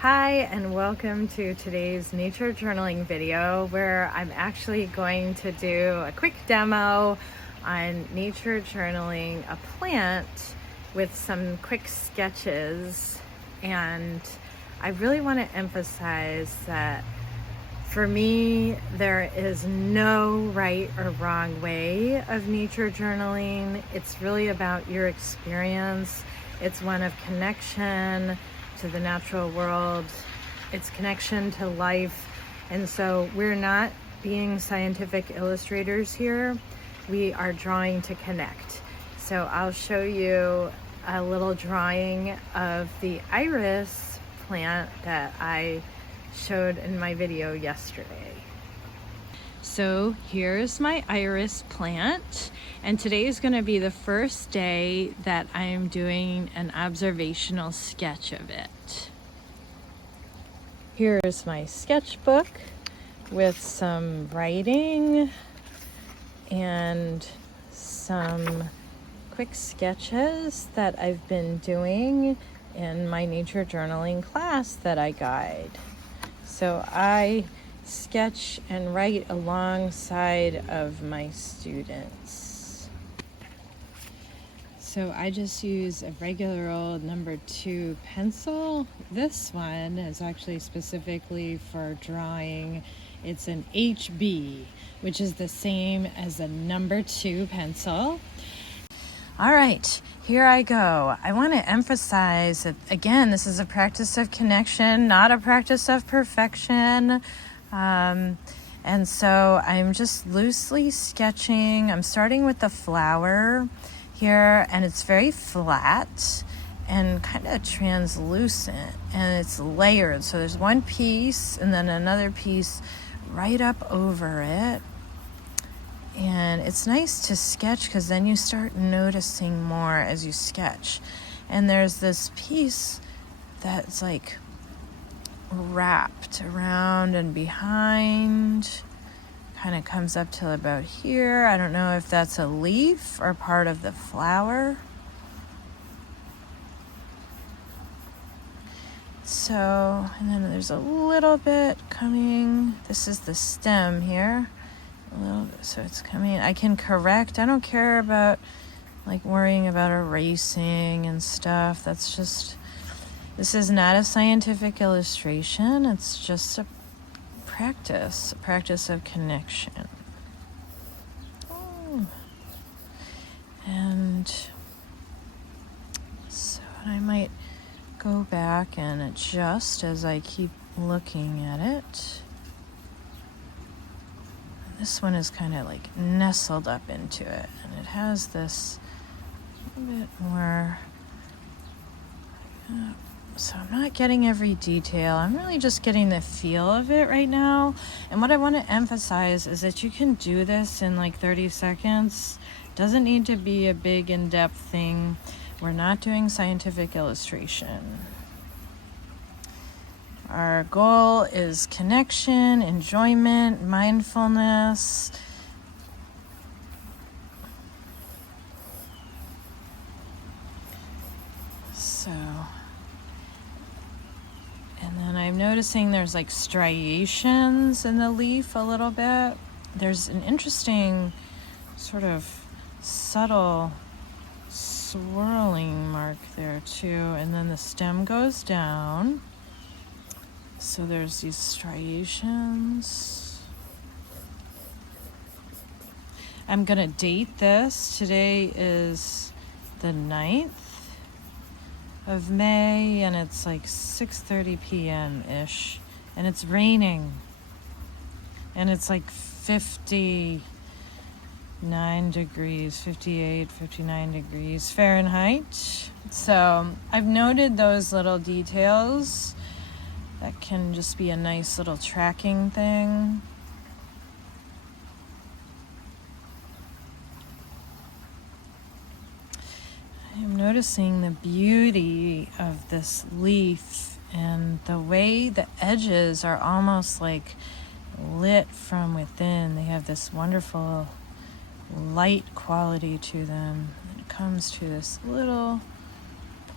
Hi and welcome to today's nature journaling video where I'm actually going to do a quick demo on nature journaling a plant with some quick sketches. And I really want to emphasize that for me, there is no right or wrong way of nature journaling. It's really about your experience. It's one of connection to the natural world, its connection to life. And so we're not being scientific illustrators here. We are drawing to connect. So I'll show you a little drawing of the iris plant that I showed in my video yesterday. So here's my iris plant, and today is going to be the first day that I'm doing an observational sketch of it. Here's my sketchbook with some writing and some quick sketches that I've been doing in my nature journaling class that I guide. So I sketch and write alongside of my students. So I just use a regular old number 2 pencil. This one is actually specifically for drawing. It's an HB, which is the same as a number 2 pencil. All right, here I go. I want to emphasize that, again, this is a practice of connection, not a practice of perfection. And so I'm just loosely sketching. I'm starting with the flower here, and it's very flat and kind of translucent, and it's layered. So there's one piece and then another piece right up over it. And it's nice to sketch because then you start noticing more as you sketch. And there's this piece that's like wrapped around and behind, kind of comes up till about here. I don't know if that's a leaf or part of the flower. So, and then there's a little bit coming. This is the stem here. A little bit, so it's coming. I can correct. I don't care about like worrying about erasing and stuff. That's just, this is not a scientific illustration. It's just a practice of connection. Oh. And so I might go back and adjust as I keep looking at it. This one is kind of like nestled up into it, and it has this a bit more. So I'm not getting every detail. I'm really just getting the feel of it right now. And what I want to emphasize is that you can do this in like 30 seconds. Doesn't need to be a big in-depth thing. We're not doing scientific illustration. Our goal is connection, enjoyment, mindfulness. So, and then I'm noticing there's like striations in the leaf a little bit. There's an interesting sort of subtle swirling mark there too. And then the stem goes down. So there's these striations. I'm going to date this. Today is the 9th of May, and it's like 6:30 p.m.-ish, and it's raining. And it's like 59 degrees, 58, 59 degrees Fahrenheit. So I've noted those little details. That can just be a nice little tracking thing. I'm noticing the beauty of this leaf and the way the edges are almost like lit from within. They have this wonderful light quality to them. It comes to this little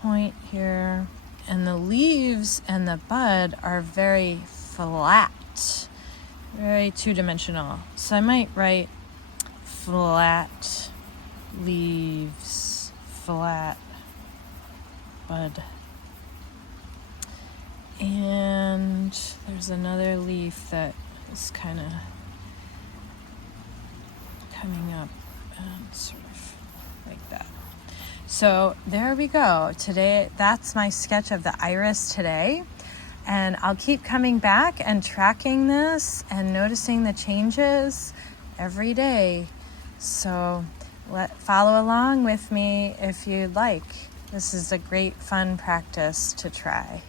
point here, and the leaves and the bud are very flat, very two-dimensional. So I might write flat leaves, flat bud. And there's another leaf that is kind of coming up, sort of like that. So there we go. Today, that's my sketch of the iris today. And I'll keep coming back and tracking this and noticing the changes every day. So follow along with me if you'd like. This is a great fun practice to try.